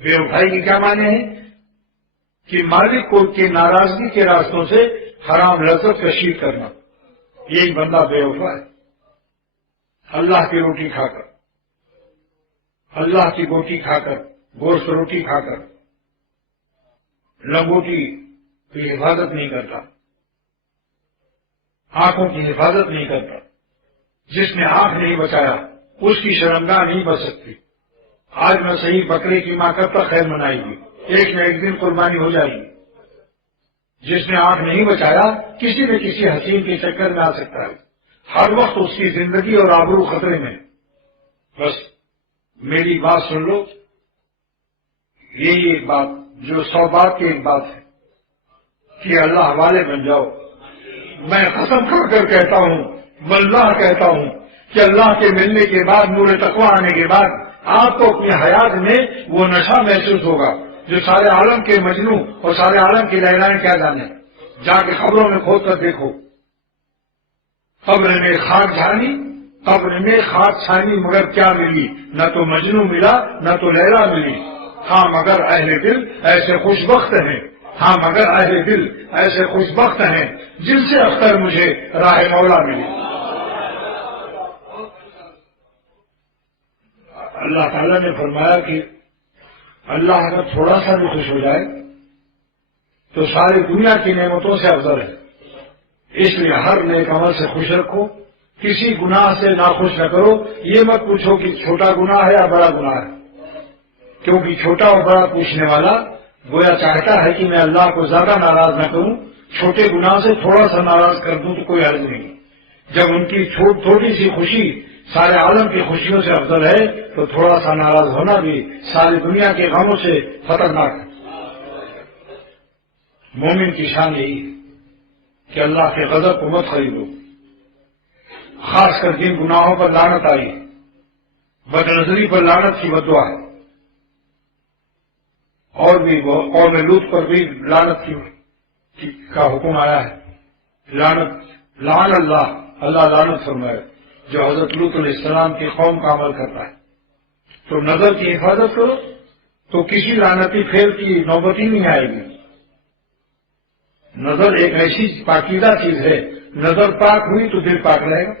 بے وفائی کے کیا معنی ہیں کہ مالک کو کی ناراضگی کے راستوں سے حرام لذت کشید کرنا، یہی بندہ بے وفا ہے۔ اللہ کی روٹی کھا کر، اللہ کی بوٹی کھا کر، گوشت روٹی کھا کر لنگوٹی کی حفاظت نہیں کرتا، آنکھوں کی حفاظت نہیں کرتا۔ جس نے آنکھ نہیں بچایا اس کی شرمگاہ نہیں بچ سکتی۔ آج میں صحیح بکرے کی ماں کب تک خیر منائے گی؟ ایک نہ ایک دن قربانی ہو جائے گی۔ جس نے آنکھ نہیں بچایا کسی نہ کسی حسین کے چکر میں آ سکتا ہے، ہر وقت اس کی زندگی اور آبرو خطرے میں۔ بس میری بات سن لو، یہی ایک بات جو 100 بات کی ایک بات ہے کہ اللہ والے بن جاؤ۔ میں قسم کھا کر کہتا ہوں، واللہ کہتا ہوں کہ اللہ کے ملنے کے بعد، نور تقویٰ آنے کے بعد آپ کو اپنی حیات میں وہ نشہ محسوس ہوگا جو سارے عالم کے مجنوں اور سارے عالم کی لیلائیں کیا جانے۔ جا کے قبروں میں کھود کر دیکھو، قبر میں خاک جھانی، قبر میں خاک چھانی، مگر کیا ملی؟ نہ تو مجنوں ملا نہ تو لیلا ملی۔ ہاں مگر اہل دل ایسے خوش بخت ہیں، ہاں مگر اہل دل ایسے خوش بخت ہیں جن سے اختر مجھے راہ مولا ملی۔ اللہ تعالیٰ نے فرمایا کہ اللہ اگر تھوڑا سا بھی خوش ہو جائے تو ساری دنیا کی نعمتوں سے افضل ہے۔ اس لیے ہر نیک عمل سے خوش رکھو، کسی گناہ سے ناخوش نہ کرو۔ یہ مت پوچھو کہ چھوٹا گناہ ہے یا بڑا گناہ ہے، کیونکہ چھوٹا اور بڑا پوچھنے والا گویا چاہتا ہے کہ میں اللہ کو زیادہ ناراض نہ کروں، چھوٹے گناہ سے تھوڑا سا ناراض کر دوں تو کوئی حرج نہیں۔ جب ان کی تھوڑی سی خوشی سارے عالم کی خوشیوں سے افضل ہے تو تھوڑا سا ناراض ہونا بھی ساری دنیا کے غموں سے خطرناک ہے۔ مومن کی شان یہی ہے کہ اللہ کے غضب کو مت خریدو، خاص کر جن گناہوں پر لعنت آئی ہے، بد نظری پر لعنت کی بددعا ہے، اور بھی قوم لوط پر بھی لعنت کا حکم آیا ہے۔ لعن اللہ لعنت فرمائے جو حضرت لوط علیہ السلام کی قوم کا عمل کرتا ہے۔ تو نظر کی حفاظت کرو تو کسی لعنتی پھیل کی نوبت ہی نہیں آئے گی۔ نظر ایک ایسی پاکیزہ چیز ہے، نظر پاک ہوئی تو دل پاک رہے گا،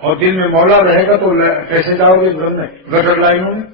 اور دل میں مولا رہے گا تو کیسے جاؤ گے گٹر لائنوں میں؟